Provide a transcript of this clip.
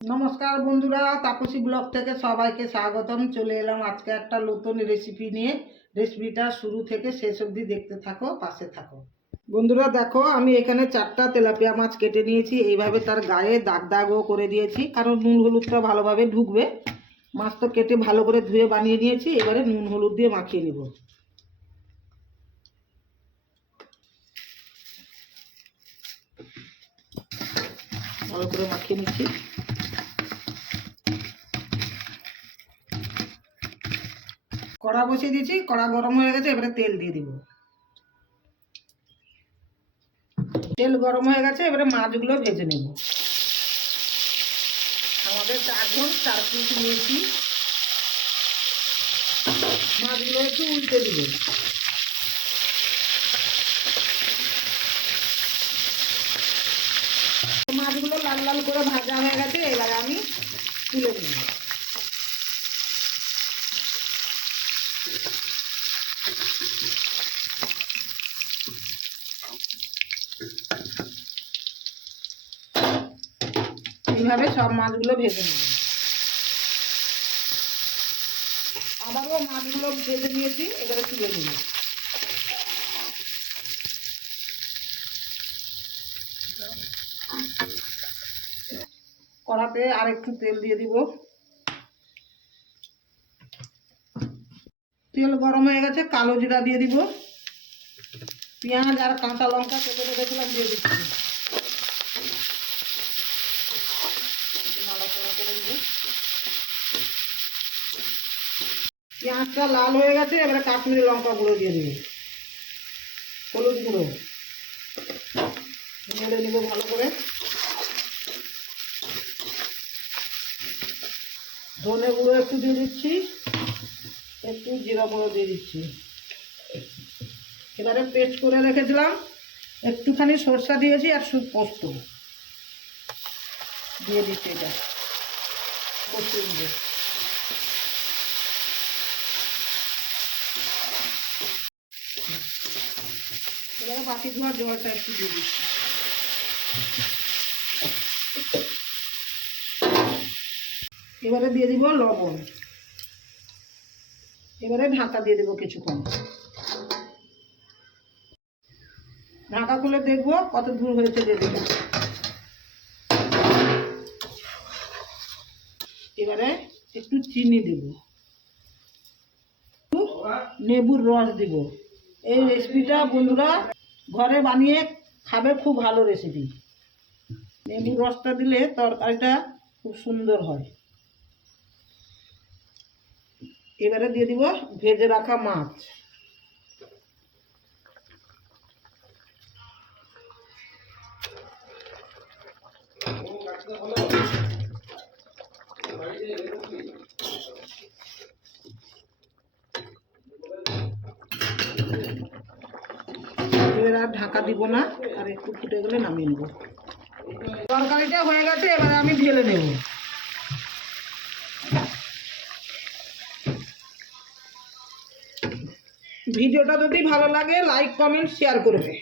নমস্কার বন্ধুরা, তাপসী ব্লগ থেকে সবাইকে স্বাগতম। চলে এলাম আজকে একটা নতুন রেসিপি নিয়ে। রেসিপিটা শুরু থেকে শেষ অবধি দেখতে থাকো, পাশে থাকো। বন্ধুরা দেখো, আমি এখানে 4টা তেলাপিয়া মাছ কেটে নিয়েছি। এইভাবে তার গায়ে দাগ দাগও করে দিয়েছি, কারণ নুন হলুদটা ভালোভাবে ঢুকবে। মাছ তো কেটে ভালো করে ধুয়ে বানিয়ে নিয়েছি, এবারে নুন হলুদ দিয়ে মাখিয়ে নিব। ভালো করে মাখিয়ে নিচ্ছি। কড়া বসিয়ে দিয়েছি, কড়া গরম হয়ে গেছে, এবারে তেল দিয়ে দিব। তেল গরম হয়ে গেছে, এবারে মাছগুলো ভেজে নেব। আমাদের 4 জন 4 পিস নিয়েছি। মাছগুলো একটু উল্টে দিব। মাছগুলো লাল লাল করে ভাজা হয়ে গেছে, এবারে আমি তুলে নেব। এইভাবে সব মাছগুলো ভেজে নেব। আবারও মাছগুলো ভেজে নিয়েছি, এবারে তুলে নেব। কড়াতে আর একটু তেল দিয়ে দিব। তেল গরম হয়ে গেছে, কালো জিরা দিয়ে দিব। পেঁয়াজ আর কাঁচা লঙ্কা কেটে রেখেছিলাম দিয়ে দিচ্ছি। নাড়াচাড়া করে দিব। পেঁয়াজটা লাল হয়ে গেছে, এবারে কাশ্মীরি লঙ্কা গুঁড়ো দিয়ে দিব, হলুদ গুঁড়ো নেড়ে নিব ভালো করে। ধনে গুঁড়ো একটু দিয়ে দিচ্ছি, একটু জিরা গুঁড়ো দিয়ে দিচ্ছি। এবারে পেস্ট করে রেখেছিলাম একটুখানি সরষা দিয়েছি আর পোস্ত দিয়ে দিচ্ছি। এটা কষিয়ে দিব। এবারে বাটি ধোয়া জলটা একটু দিয়ে দিচ্ছি। এবারে দিয়ে দিব লবণ। এবারে ঢাকা দিয়ে দেবো কিছুক্ষণ। ঢাকা খুলে দেখবো কত দূর হয়েছে দিয়ে দেবো। এবারে একটু চিনি দেব, লেবুর রস দিব। এই রেসিপিটা বন্ধুরা ঘরে বানিয়ে খাবে, খুব ভালো রেসিপি। লেবুর রসটা দিলে তরকারিটা খুব সুন্দর হয়। এবারে দিয়ে দিব ভেজে রাখা মাছ। এবার আর ঢাকা দিব না, আর একটু ফুটে গেলে নামিয়ে নেব। তরকারিটা হয়ে গেছে, এবার আমি ঢেলে নেব। ভিডিওটা যদি ভালো লাগে লাইক কমেন্ট শেয়ার করবে।